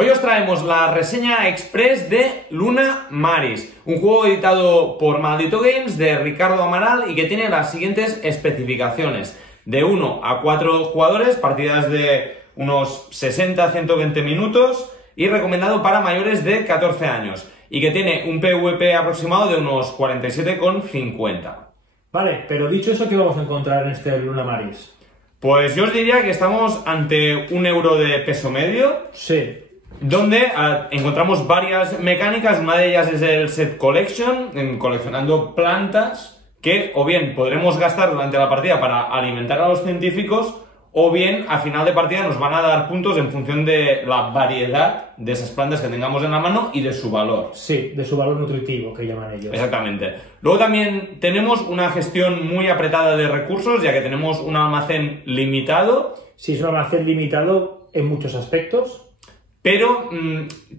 Hoy os traemos la reseña express de Luna Maris, un juego editado por Maldito Games de Ricardo Amaral y que tiene las siguientes especificaciones: de 1 a 4 jugadores, partidas de unos 60-120 minutos y recomendado para mayores de 14 años, y que tiene un PvP aproximado de unos 47,50. Vale, pero dicho eso, ¿qué vamos a encontrar en este Luna Maris? Pues yo os diría que estamos ante un euro de peso medio. Sí. Donde encontramos varias mecánicas. Una de ellas es el Set Collection, coleccionando plantas que o bien podremos gastar durante la partida para alimentar a los científicos, o bien a final de partida nos van a dar puntos en función de la variedad de esas plantas que tengamos en la mano y de su valor. Sí, de su valor nutritivo, que llaman ellos. Exactamente. Luego también tenemos una gestión muy apretada de recursos, ya que tenemos un almacén limitado. Sí, es un almacén limitado en muchos aspectos, pero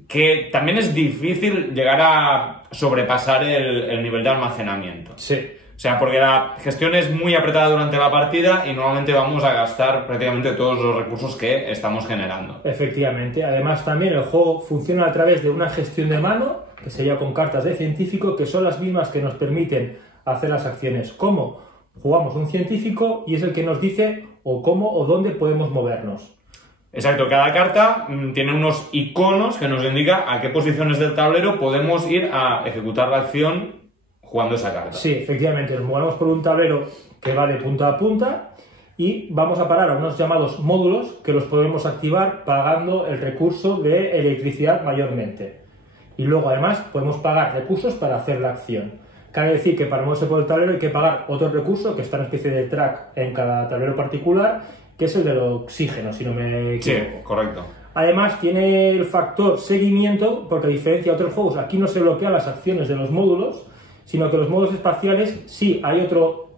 que también es difícil llegar a sobrepasar el nivel de almacenamiento. Sí. O sea, porque la gestión es muy apretada durante la partida y normalmente vamos a gastar prácticamente todos los recursos que estamos generando. Efectivamente. Además, también el juego funciona a través de una gestión de mano, que sería con cartas de científico, que son las mismas que nos permiten hacer las acciones. Como jugamos un científico y es el que nos dice o cómo o dónde podemos movernos. Exacto, cada carta tiene unos iconos que nos indica a qué posiciones del tablero podemos ir a ejecutar la acción jugando esa carta. Sí, efectivamente, nos movemos por un tablero que va de punta a punta y vamos a parar a unos llamados módulos que los podemos activar pagando el recurso de electricidad mayormente. Y luego además podemos pagar recursos para hacer la acción. Cabe decir que para moverse por el tablero hay que pagar otro recurso que está en una especie de track en cada tablero particular, que es el del oxígeno, si no me equivoco. Sí, correcto. Además tiene el factor seguimiento, porque a diferencia de otros juegos, aquí no se bloquean las acciones de los módulos, sino que los módulos espaciales, sí, hay otro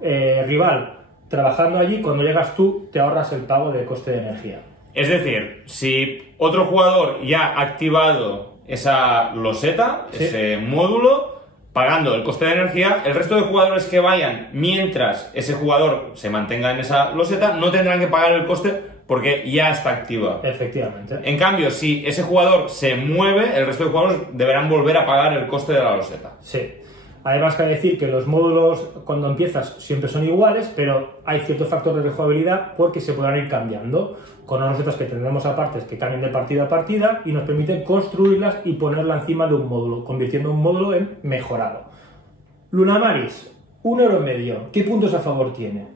rival trabajando allí, cuando llegas tú te ahorras el pago de coste de energía. Es decir, si otro jugador ya ha activado esa loseta, sí, ese módulo, pagando el coste de energía, el resto de jugadores que vayan mientras ese jugador se mantenga en esa loseta no tendrán que pagar el coste porque ya está activa. Efectivamente. En cambio, si ese jugador se mueve, el resto de jugadores deberán volver a pagar el coste de la loseta. Sí. Además, cabe decir que los módulos cuando empiezas siempre son iguales, pero hay cierto factor de rejugabilidad porque se podrán ir cambiando con unas losetas que tendremos aparte que cambian de partida a partida y nos permiten construirlas y ponerla encima de un módulo, convirtiendo un módulo en mejorado. Luna Maris, 1,5 €. ¿Qué puntos a favor tiene?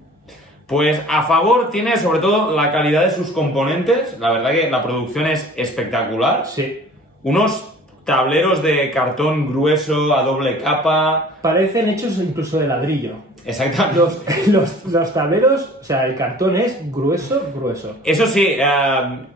Pues a favor tiene sobre todo la calidad de sus componentes. La verdad que la producción es espectacular. Sí. Unos tableros de cartón grueso a doble capa. Parecen hechos incluso de ladrillo. Exactamente. Los tableros, o sea, el cartón es grueso. Eso sí,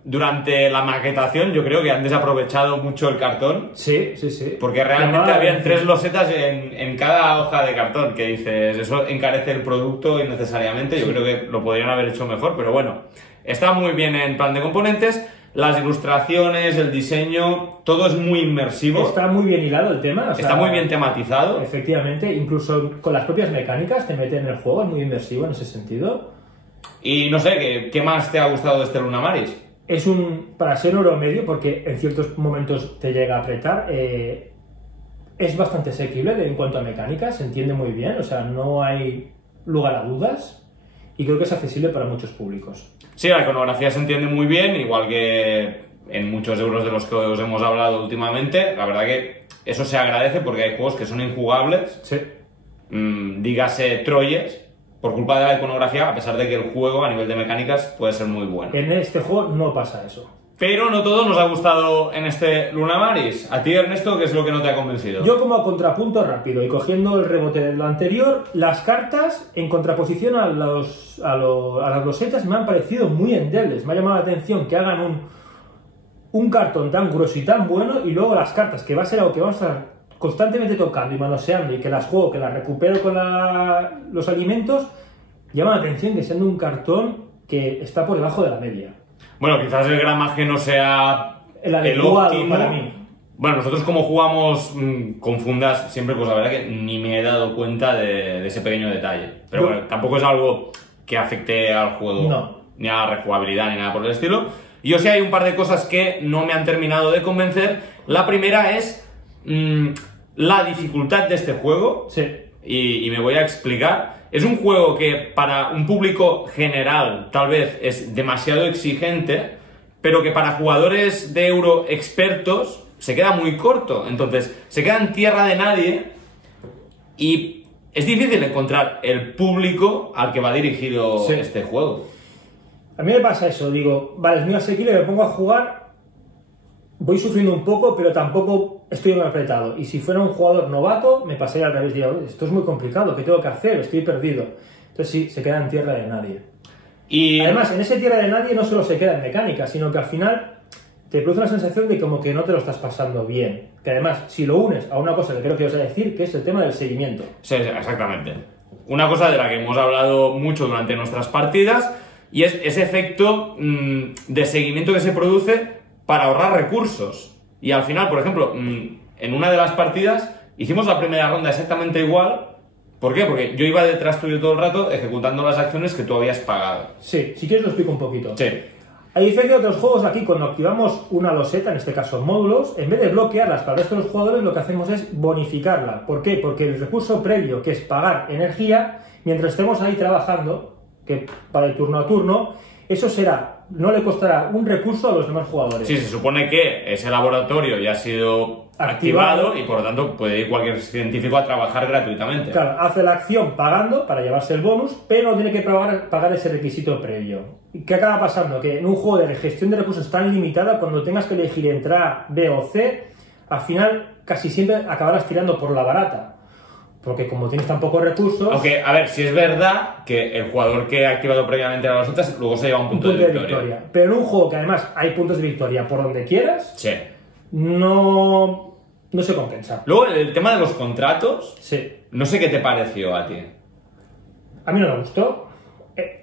durante la maquetación yo creo que han desaprovechado mucho el cartón. Sí. Porque realmente habían 3 losetas en cada hoja de cartón, que dices, eso encarece el producto innecesariamente. Yo creo que lo podrían haber hecho mejor, pero bueno, está muy bien en plan de componentes. Las ilustraciones, el diseño, todo es muy inmersivo. Está muy bien hilado el tema. Está muy bien tematizado. Efectivamente, incluso con las propias mecánicas te meten en el juego, es muy inmersivo en ese sentido. Y no sé, ¿qué más te ha gustado de este Luna Maris? Es para ser 1,5 €, porque en ciertos momentos te llega a apretar, es bastante asequible en cuanto a mecánicas, se entiende muy bien, o sea, no hay lugar a dudas. Y creo que es accesible para muchos públicos. Sí, la iconografía se entiende muy bien, igual que en muchos euros de los que os hemos hablado últimamente. La verdad que eso se agradece porque hay juegos que son injugables. Sí. Dígase Troyes, por culpa de la iconografía, a pesar de que el juego a nivel de mecánicas puede ser muy bueno. En este juego no pasa eso. Pero no todo nos ha gustado en este Luna Maris. A ti, Ernesto, ¿qué es lo que no te ha convencido? Yo, como contrapunto rápido y cogiendo el rebote de lo anterior, las cartas en contraposición a las losetas me han parecido muy endebles. Me ha llamado la atención que hagan un cartón tan grueso y tan bueno, y luego las cartas, que va a ser algo que vamos a estar constantemente tocando y manoseando y que las juego, que las recupero con los alimentos, llama la atención que siendo un cartón que está por debajo de la media. Bueno, quizás el gramaje no sea el óptimo para mí. Bueno, nosotros como jugamos con fundas siempre, pues la verdad que ni me he dado cuenta de ese pequeño detalle. Pero bueno, tampoco es algo que afecte al juego, no, ni a la rejugabilidad, ni nada por el estilo. Y yo sí hay un par de cosas que no me han terminado de convencer. La primera es la dificultad de este juego. Sí. Y me voy a explicar. Es un juego que para un público general tal vez es demasiado exigente, pero que para jugadores de Euro expertos se queda muy corto. Entonces, se queda en tierra de nadie y es difícil encontrar el público al que va dirigido este juego. A mí me pasa eso, digo, vale, es muy asequible, me pongo a jugar, voy sufriendo un poco, pero tampoco estoy muy apretado. Y si fuera un jugador novato, me pasaría al revés, digo, esto es muy complicado, ¿qué tengo que hacer? Estoy perdido. Entonces sí, se queda en tierra de nadie. Y además, en ese tierra de nadie no solo se queda en mecánica, sino que al final te produce una sensación de como que no te lo estás pasando bien. Que además, si lo unes a una cosa que creo que os voy a decir, que es el tema del seguimiento. Sí, exactamente. Una cosa de la que hemos hablado mucho durante nuestras partidas, y es ese efecto de seguimiento que se produce para ahorrar recursos. Y al final, por ejemplo, en una de las partidas hicimos la primera ronda exactamente igual. ¿Por qué? Porque yo iba detrás tuyo todo el rato ejecutando las acciones que tú habías pagado. Sí, si quieres lo explico un poquito. Sí. A diferencia de otros juegos, aquí cuando activamos una loseta, en este caso módulos, en vez de bloquearlas para el resto de los jugadores, lo que hacemos es bonificarla. ¿Por qué? Porque el recurso previo, que es pagar energía, mientras estemos ahí trabajando, que para el turno a turno, eso no le costará un recurso a los demás jugadores. Sí, se supone que ese laboratorio ya ha sido activado y por lo tanto puede ir cualquier científico a trabajar gratuitamente. Claro, hace la acción pagando para llevarse el bonus, pero no tiene que pagar ese requisito previo. ¿Qué acaba pasando? Que en un juego de gestión de recursos tan limitada, cuando tengas que elegir entre A, B o C, al final casi siempre acabarás tirando por la barata. Porque como tienes tan pocos recursos... Aunque, a ver, si es verdad que el jugador que ha activado previamente las otras luego se lleva un punto de victoria. Pero en un juego que además hay puntos de victoria por donde quieras, sí, no se compensa. Luego, el tema de los contratos, sí, no sé qué te pareció a ti. A mí no me gustó.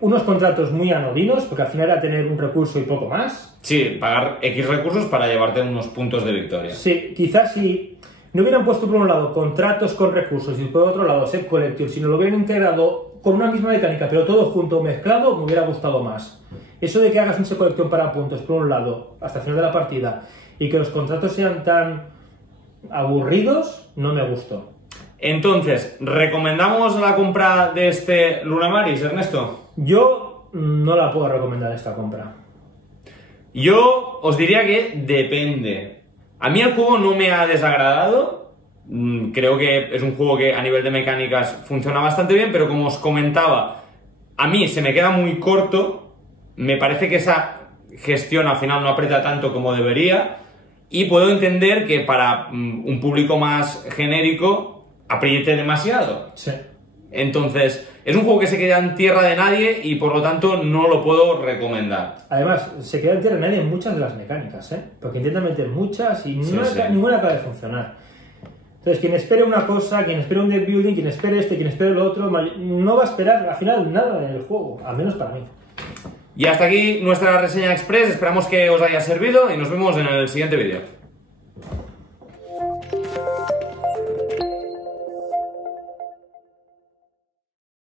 Unos contratos muy anodinos, porque al final era tener un recurso y poco más. Sí, pagar X recursos para llevarte unos puntos de victoria. Sí, quizás si no hubieran puesto por un lado contratos con recursos y por otro lado set collective, sino lo hubieran integrado con una misma mecánica, pero todo junto o mezclado, me hubiera gustado más. Eso de que hagas un set collective para puntos por un lado, hasta el final de la partida, y que los contratos sean tan aburridos, no me gustó. Entonces, ¿recomendamos la compra de este Luna Maris, Ernesto? Yo no la puedo recomendar esta compra. Yo os diría que depende. A mí el juego no me ha desagradado. Creo que es un juego que a nivel de mecánicas funciona bastante bien, pero como os comentaba, a mí se me queda muy corto. Me parece que esa gestión al final no aprieta tanto como debería. Y puedo entender que para un público más genérico apriete demasiado. Sí. Entonces, es un juego que se queda en tierra de nadie y por lo tanto no lo puedo recomendar. Además, se queda en tierra de nadie en muchas de las mecánicas, ¿eh? Porque intentan meter muchas y sí. ninguna acaba de funcionar. Entonces, quien espere una cosa, quien espere un deck building, quien espere quien espere lo otro, no va a esperar al final nada en el juego, al menos para mí. Y hasta aquí nuestra reseña express, esperamos que os haya servido y nos vemos en el siguiente vídeo.